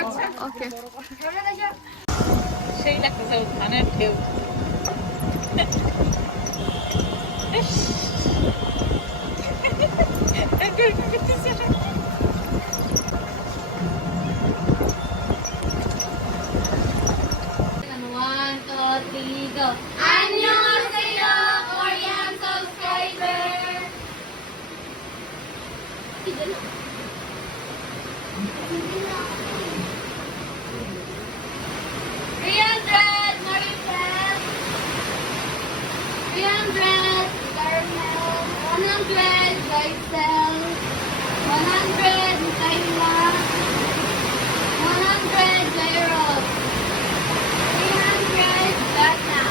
আচ্ছা ওকে সেই লাগতেছে ধানের ঢেউ 안녕하세요, Korean subscriber. 300 Maricel, 300 Caramel, 100 Glycel, 100 Kayla, 100 Gyros, 300 Gatna.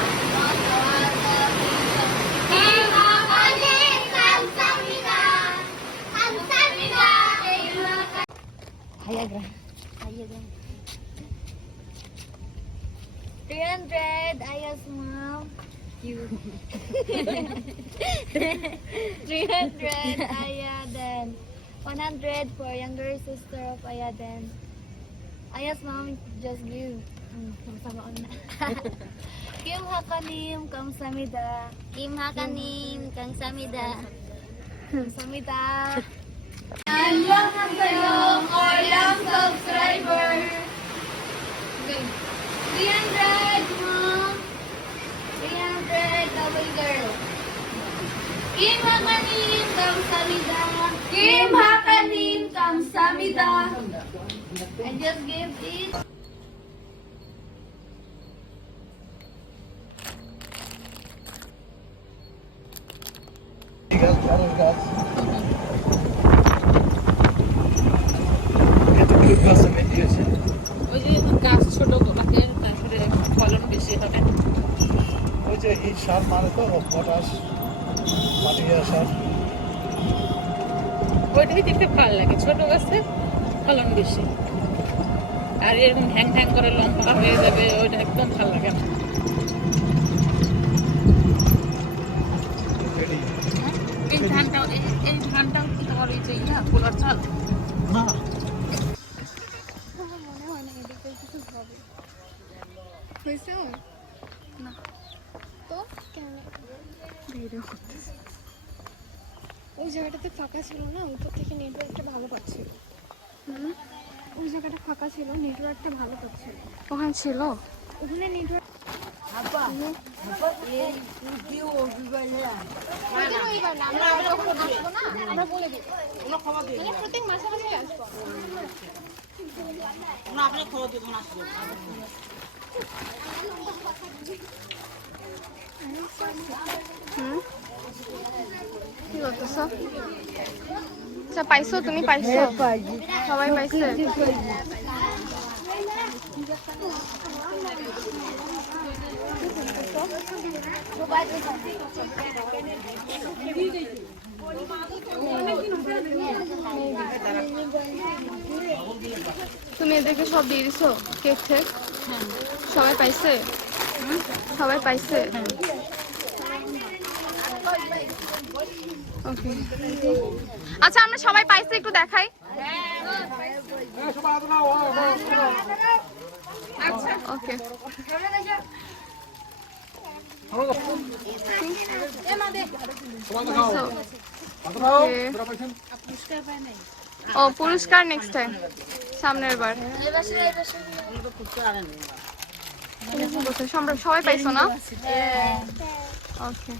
Hayagra. 300 Aya's mom. You. 300 Ayaden. 100 for younger sister of Ayaden. Aya's mom just give. Sama on. Kim Hakanim Kamsamida. Kim Hakanim Kamsamida. Kamsamida. 안녕하세요, Korean subscriber. 300 mom, 300 double girl. Kim Hakanim Kamsamida. Kim Hakanim Kamsamida. I just gave it. ওই যে গাছ ছোট গোলাপের তারপরে ফলন বেশি হবে ওই যে এই সার মানে তো পটাশ মাটি সার ওইটা দেখতে ভালো লাগে ছোট গাছে ফলন বেশি আর এরকম হ্যাং হ্যাং করে লম্বা হয়ে যাবে ওইটা একদম ভালো লাগে না এই ধানটাও কি তোমার এই যে ইয়া পোলার চাল না ওই জায়গাটাতে ফাঁকা ছিল না উপর থেকে নেটওয়ার্কটা ভালো পাচ্ছিল ওই জায়গাটা ফাঁকা ছিল নেটওয়ার্কটা ভালো পাচ্ছিল ওখানে ছিল ওখানে নেটওয়ার্ক আমরা বলে দিই প্রত্যেক মাসে মাসে আসবো কি করতেছ আচ্ছা পাইছো তুমি পাইছো সবাই পাইছে তুমি এদেরকে সব দিয়ে দিছো কেক ঠেক সবাই পাইছে সবাই পাইছে ওকে আচ্ছা আমরা সবাই পাইছি একটু দেখাই আচ্ছা ওকে ও পুরস্কার নেক্সট টাইম সামনের বার সবাই পাইছো না ওকে